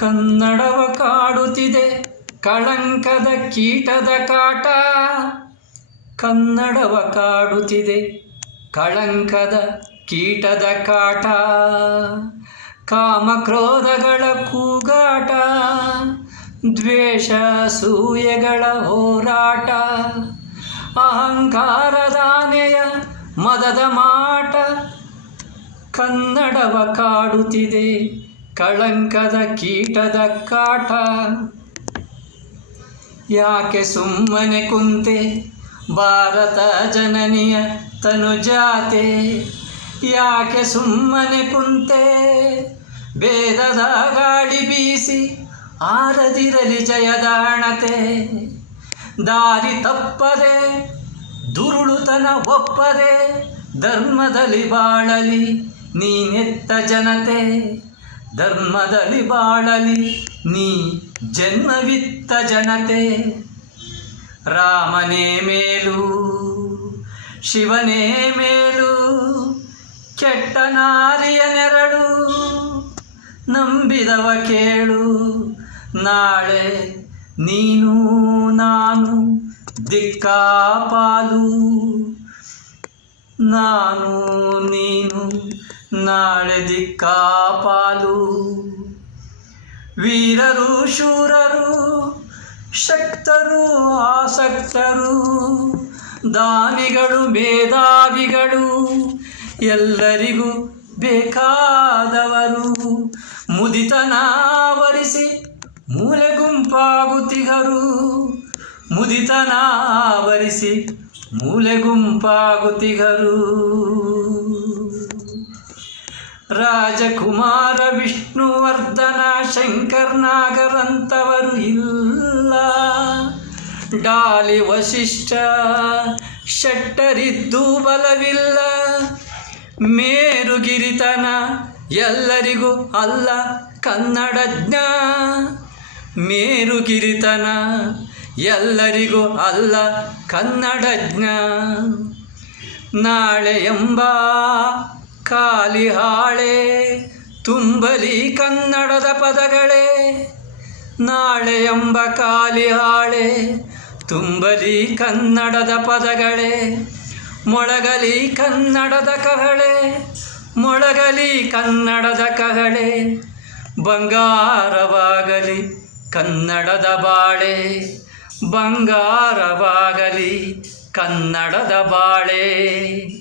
ಕನ್ನಡವ ಕಾಡುತ್ತಿದೆ ಕಳಂಕದ ಕೀಟದ ಕಾಟ. ಕನ್ನಡವ ಕಾಡುತ್ತಿದೆ ಕಳಂಕದ ಕೀಟದ ಕಾಟ. ಕಾಮಕ್ರೋಧಗಳ ಕೂಗಾಟ, ದ್ವೇಷ ಸೂಯೆಗಳ ಹೋರಾಟ. ಅಹಂಕಾರದಾನೆಯ ಮದದ ಮಾಟ. ಕನ್ನಡವ ಕಾಡುತ್ತಿದೆ ಕಳಂಕದ ಕೀಟದ ಕಾಟ. ಯಾಕೆ ಸುಮ್ಮನೆ ಕುಂತೆ ಭಾರತ ಜನನಿಯ ತನುಜಾತೆ. ಯಾಕೆ ಸುಮ್ಮನೆ ಕುಂತೆ ಭೇದದ ಗಾಳಿ ಬೀಸಿ ಆರದಿರಲಿ ಜಯದ ಹಣತೆ. ದಾರಿ ತಪ್ಪದೆ ದುರುಳುತನ ಒಪ್ಪದೆ ಧರ್ಮದಲ್ಲಿ ಬಾಳಲಿ ನೀನೆತ್ತ ಜನತೆ. ಧರ್ಮದಲ್ಲಿ ಬಾಳಲಿ ನೀ ಜನ್ಮವಿತ್ತ ಜನತೆ. ರಾಮನೇ ಮೇಲು ಶಿವನೇ ಮೇಲು, ಕೆಟ್ಟ ನಾರಿಯ ನೆರಳು. ನಂಬಿದವ ಕೇಳು, ನಾಳೆ ನೀನು ನಾನು ದಿಕ್ಕಾಪಾಲು. ನಾನು ನೀನು ನಾಳೆ ದಿಕ್ಕಾಪಾಲು. ವೀರರು ಶೂರರು ಶಕ್ತರು ಆಸಕ್ತರು, ದಾನಿಗಳು ಮೇಧಾವಿಗಳು, ಎಲ್ಲರಿಗೂ ಬೇಕಾದವರು. ಮುದಿತನ ವರಿಸಿ ಮೂಲೆ ಗುಂಪಾಗುತ್ತಿಗರು. ಮುದಿತನ ವರಿಸಿ ಮೂಲೆ ಗುಂಪಾಗುತ್ತಿಗರು. ರಾಜಕುಮಾರ ವಿಷ್ಣುವರ್ಧನ ಶಂಕರ್ ನಾಗರಂಥವರು ಇಲ್ಲ. ಡಾಲಿ ವಸಿಷ್ಠ ಶೆಟ್ಟರಿದ್ದು ಬಲವಿಲ್ಲ. ಮೇರುಗಿರಿತನ ಎಲ್ಲರಿಗೂ ಅಲ್ಲ ಕನ್ನಡಜ್ಞ. ಮೇರುಗಿರಿತನ ಎಲ್ಲರಿಗೂ ಅಲ್ಲ ಕನ್ನಡಜ್ಞ. ನಾಳೆ ಎಂಬ ಖಾಲಿ ಹಾಳೆ ತುಂಬಲಿ ಕನ್ನಡದ ಪದಗಳೇ. ನಾಳೆ ಎಂಬ ಖಾಲಿ ಹಾಳೆ ತುಂಬಲಿ ಕನ್ನಡದ ಪದಗಳೇ. ಮೊಳಗಲಿ ಕನ್ನಡದ ಕಹಳೆ, ಮೊಳಗಲಿ ಕನ್ನಡದ ಕಹಳೆ. ಬಂಗಾರವಾಗಲಿ ಕನ್ನಡದ ಬಾಳೆ, ಬಂಗಾರವಾಗಲಿ ಕನ್ನಡದ ಬಾಳೆ.